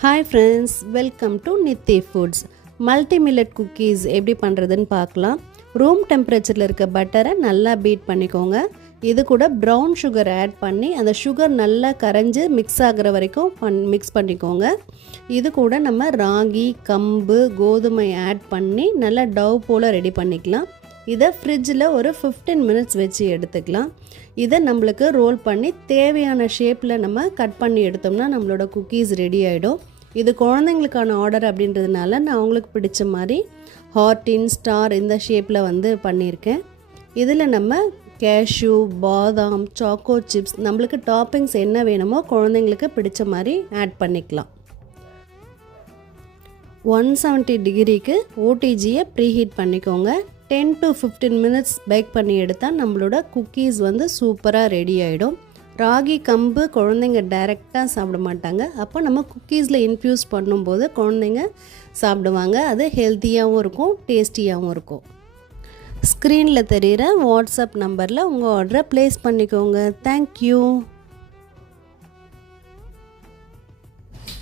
Hi friends, welcome to NITI foods. Multi millet cookies எப்படி பண்ணுறதுன்னு பார்க்கலாம். ரூம் டெம்பரேச்சரில் இருக்க பட்டரை நல்லா பீட் பண்ணிக்கோங்க. இது கூட ப்ரௌன் சுகர் ஆட் பண்ணி அந்த சுகர் நல்லா கரைஞ்சி மிக்ஸ் ஆகிற வரைக்கும் மிக்ஸ் பண்ணிக்கோங்க. இது கூட நம்ம ராகி, கம்பு, கோதுமை ஆட் பண்ணி நல்லா டவ் போல் ரெடி பண்ணிக்கலாம். இதை ஃப்ரிட்ஜில் ஒரு 15 மினிட்ஸ் வச்சு எடுத்துக்கலாம். இதை நம்மளுக்கு ரோல் பண்ணி தேவையான ஷேப்பில் நம்ம கட் பண்ணி எடுத்தோம்னா நம்மளோட குக்கீஸ் ரெடி ஆகிடும். இது குழந்தைங்களுக்கான ஆர்டர் அப்படின்றதுனால நான் அவங்களுக்கு பிடிச்ச மாதிரி ஹார்டின், ஸ்டார் இந்த ஷேப்பில் பண்ணியிருக்கேன். இதில் நம்ம கேஷ்யூ, பாதாம், சாக்கோ சிப்ஸ் நம்மளுக்கு டாப்பிங்ஸ் என்ன வேணுமோ குழந்தைங்களுக்கு பிடிச்ச மாதிரி ஆட் பண்ணிக்கலாம். 170 டிகிரிக்கு ஓடிஜியை ப்ரீஹீட் பண்ணிக்கோங்க. 10 to 15 மினிட்ஸ் பேக் பண்ணி எடுத்தால் நம்மளோட குக்கீஸ் சூப்பராக ரெடி ஆகிடும். ராகி, கம்பு குழந்தைங்க டைரெக்டாக சாப்பிட மாட்டாங்க. அப்போ நம்ம குக்கீஸில் இன்ஃப்யூஸ் பண்ணும்போது குழந்தைங்க சாப்பிடுவாங்க. அது ஹெல்த்தியாகவும் இருக்கும், டேஸ்டியாகவும் இருக்கும். ஸ்க்ரீனில் தெரிகிற வாட்ஸ்அப் நம்பரில் உங்கள் ஆர்டரை ப்ளேஸ் பண்ணிக்கோங்க. தேங்க்யூ.